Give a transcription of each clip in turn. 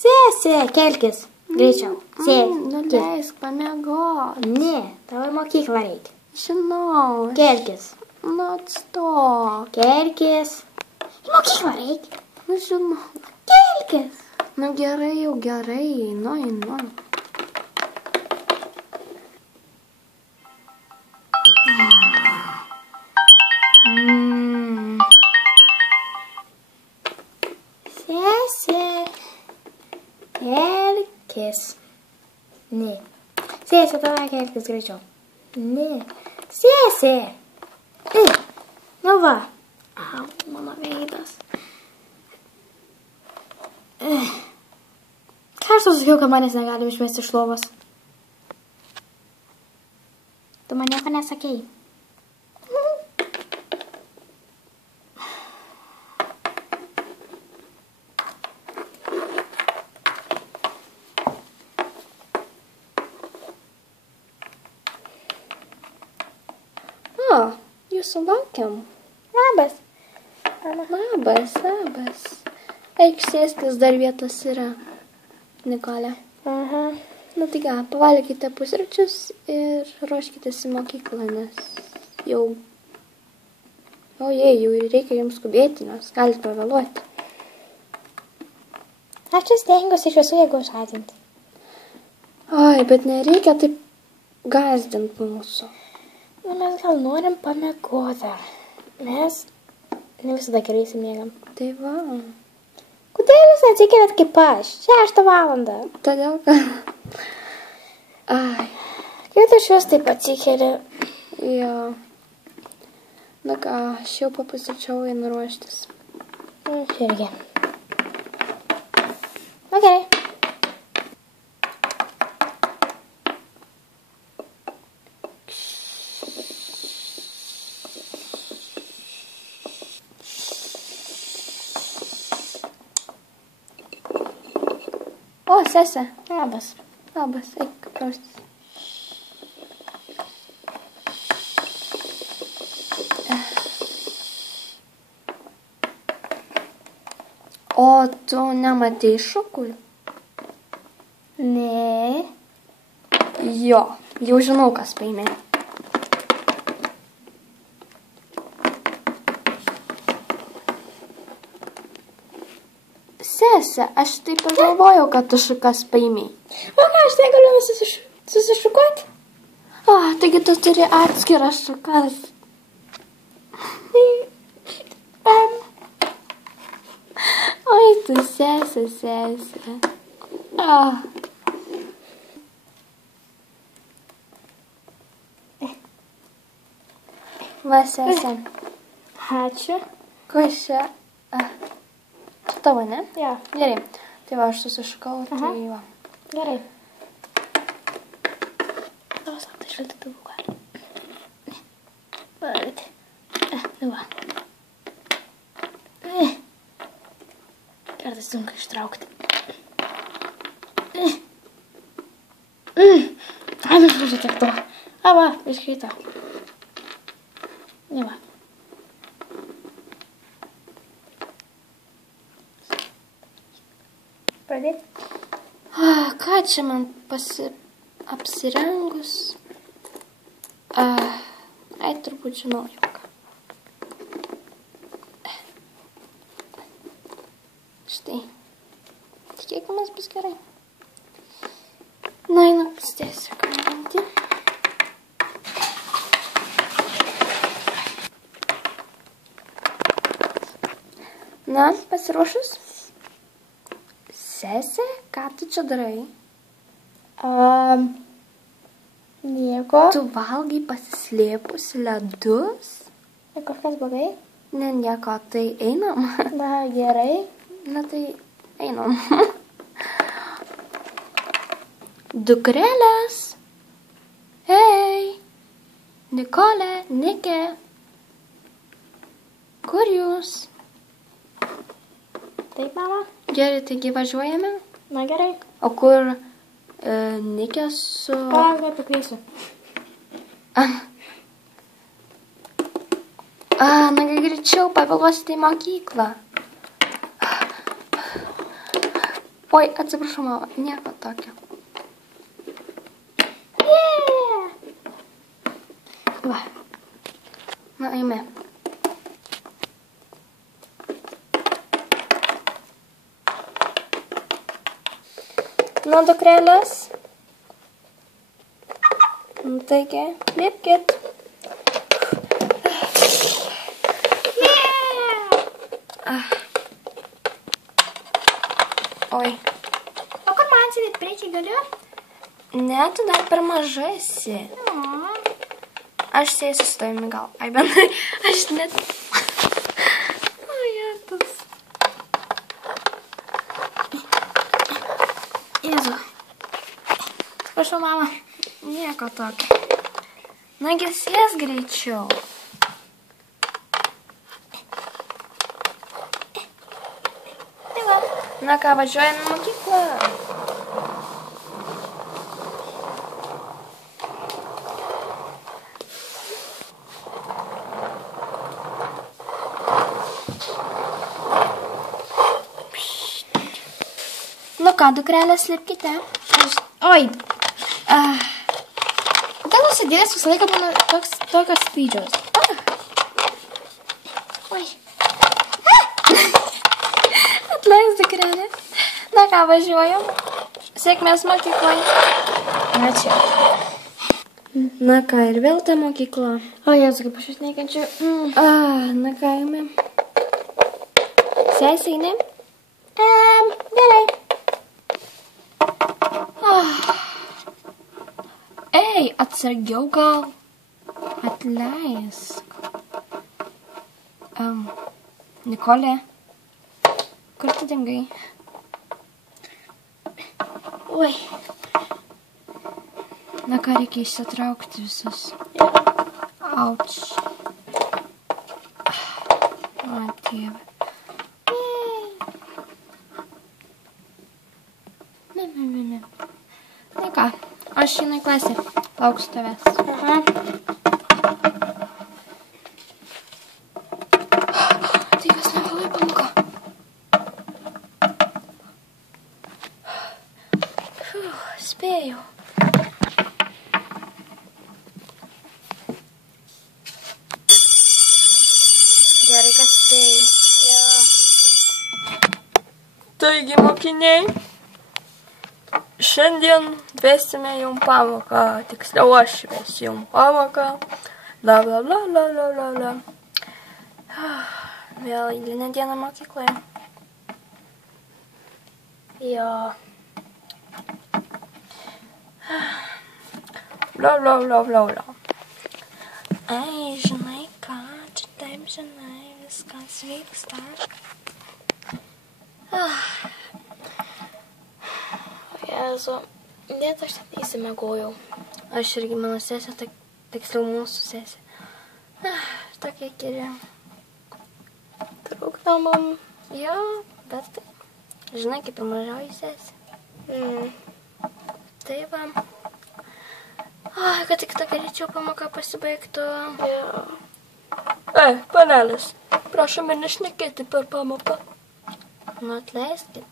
Sesė, kelkis. Greičiau. Nuleisk pamiegot. Ne, tavo į mokyklą reikia. Žinau. Kelkis. Nu atstok. Kelkis. Į mokyklą reikia. Nu žinau. Kelkis. Nu gerai, jau gerai. Einu. Sesė. Kelkis. Ne. Sesė, tavai kelkis greičiau. Ne. Sesė. Nu va. Au, mano veidas. Ką aš tau sakiau, kad manęs negalim išmesti iš lovos? Tu man nieko nesakei. Jūsų laukiam. Labas. Labas. Eik sėskis, dar vietos yra. Nikolė. Aha. Nu tai ką, pavalgykite pusryčius ir ruoškitės į mokyklą, nes jau reikia jums skubėti, nes galite pavėluoti. Aš čia stengiuosi iš visų jėgų žadinti. Oi, bet nereikia taip gąsdinti mūsų. Nu, mes gal norim pamiegoti. Mes ne visada gerai įsimiegam. Tai va. Kodėl jūs atsikeliat kaip aš? 6 valandą. Todėl, kad... Ai. Kaip aš jūs taip atsikeli? Jo. Na ką, aš jau papusryčiau einu ruoštis. Irgi. Na gerai. O, sesė. Labas. Eik praustis. O tu nematei šukui? Ne. Jo, jau žinau, kas paėmė. Sesė, aš taip ir galvojau, kad tu šukas paėmė. O ką, aš negaliu susišukuoti? O, taigi tu turi atskiras šukas. Oi, tu sesė. Va, sesė. Ačiū. Kas čia? Čia tavo, ne? Jo. Gerai. Tai va, aš susišukau, tai va. Gerai. Tavo slaptai šaldytuvų gali. Parodyti. Nu va. Kartais sunku ištraukti. Ai, mes žodžiu tiek to. A, va, iškrito. Nu va. Pradėti? Ką čia man apsirengus? Ai, turbūt žinau jau ką. Štai. Tikėkimės bus gerai. Na, einu pastėsiu kamerantį. Na, pasiruošus? Sesė, ką tu čia darai? Nieko. Tu valgai pasislėpus ledus? Ir kažkas blogai? Ne, nieko, tai einam. Na, gerai. Na, tai einam. Dukrelės. Hei. Nikolė, Nikė. Kur jūs? Taip, mama? Gerai, taigi važiuojame. Na, gerai. O kur Nikė su... Palauk, nepaklysiu. Nagi greičiau, pavėluosite į mokyklą. Oi, atsiprašau, mama, nieko tokio. Va. Na, eime. Nu, dukrelės. Taigi, lipkit. Oi. O kur man sėdėti priekį galiu? Ne, tu dar per mažai esi. Aš sėsiu su tavimi gal. Ai, bendrai, aš net... O, jėtus. Jėzu. Prašau, mama. Nieko tokio. Nagi, sės greičiau. Tai va. Na ką, važiuojame į mokyklą. Nu ką, dukrelės, lipkite. Oi. Gal nusidėlės visą laiką būna tokios slidžios. Oi. Atleisk, dukrelė. Na ką, važiuojam. Sėkmės mokykloje. Ačiū. Na ką, ir vėl ta mokykla. O, Jėzu, kaip aš jūs nekenčiu. Na ką, eime. Sesė, eini? Gerai. Ei, atsargiau gal. Atleisk. Nikolė, kur tu dingai? Oi. Na ką, reikia išsitraukti visus. Auč. O, Dieve. Ne. Na ką, aš einu į klasę. Lauksiu tavęs. Aha. Tai kas nevėlai pamoka. Spėjau. Gerai, kad spėjau. Taigi, mokiniai, šiandien vesime jum pamoką. Tiksliau, aš vesiu jum pamoką. Bla, bla, bla, bla, bla, bla, bla. Vėl eilinė diena mokykloje. Jo. Bla, bla, bla, bla, bla. Ei, žinai ką, čia taip, žinai, viskas vyksta. Jėzu, net aš ten įsimegojau. Aš irgi mano sesė, tiksliau mūsų sesė. Tokia geri. Trūkna mum. Jo, bet tai, žinai, kaip ir mažiauji sesė. Tai va. Ai, kad tik tokia greičiau pamoka pasibaigtų. Jo. Ei, panelis, prašome nešnekėti per pamoką. Nu, atleiskit.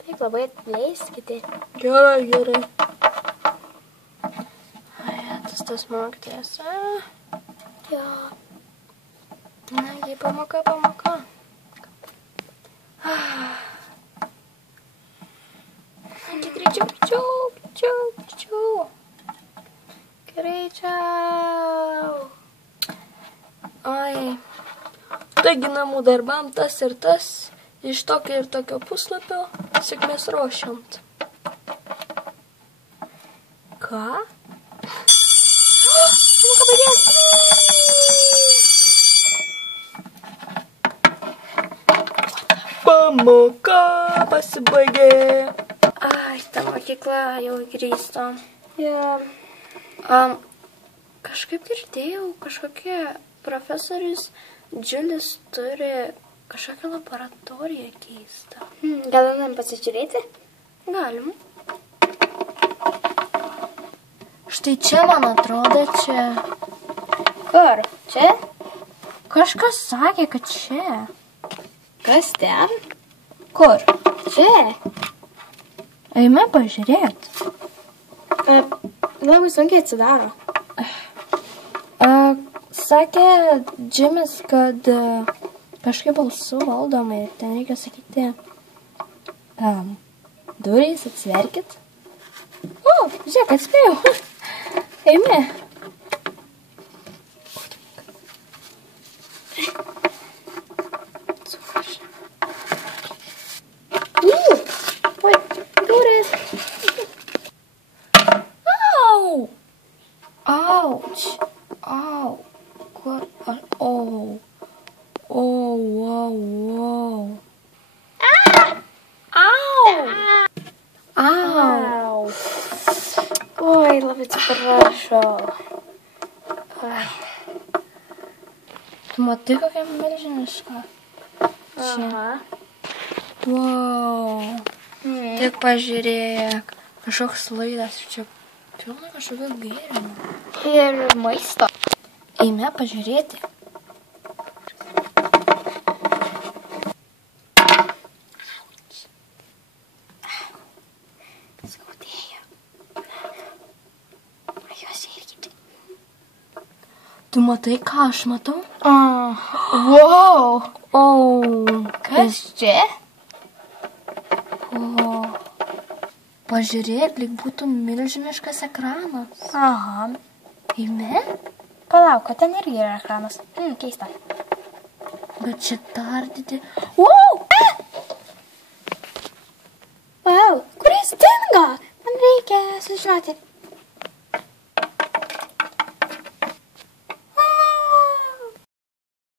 Taip, labai atleiskite. Gerai. Ai, tas mokytojas. Jo. Nagi, pamoka. Nagi, greičiau. Greičiau. Oi. Taigi namų darbam tas ir tas, iš tokio ir tokio puslapio, sėkmės ruošiant. Ką? Pamoka baigės. Pamoka pasibaigė. Ai, ta mokykla jau grįsta. Jo. Kažkaip girdėjau, kažkokie profesorius Džiulis turi kažkokią laboratoriją keistą. Gal einam pasižiūrėti? Galim. Štai čia, man atrodo, čia. Kur? Čia? Kažkas sakė, kad čia. Kas ten? Kur? Čia. Eime pažiūrėt. Labai sunkiai atsidaro. Sakė Džimis, kad kažkaip balsu valdoma ir ten reikia sakyti durys, atsiverkit. O, žiūrėk, atspėjau. Eime. Oi, durys. Au! Auč! Au! Kur? Au! Au! Au! Oi, labai atsiprašau. Tu matai, kokia milžiniška? Čia. Wow. Tik pažiūrėk. Kažkoks laidas. Čia pilna kažkokio gėrimo. Ir maisto. Eime pažiūrėti. Skaudėjo. Jos irgi. Tu matai, ką aš matau? Wow. O. Kas čia? O. Pažiūrėk, lyg būtų milžiniškas ekranas. Aha. Eime? Palauk, kad ten irgi yra ekranas. Keista. Bet čia dar didė. Wow! Wow, kur jis dingo? Man reikia sužinoti.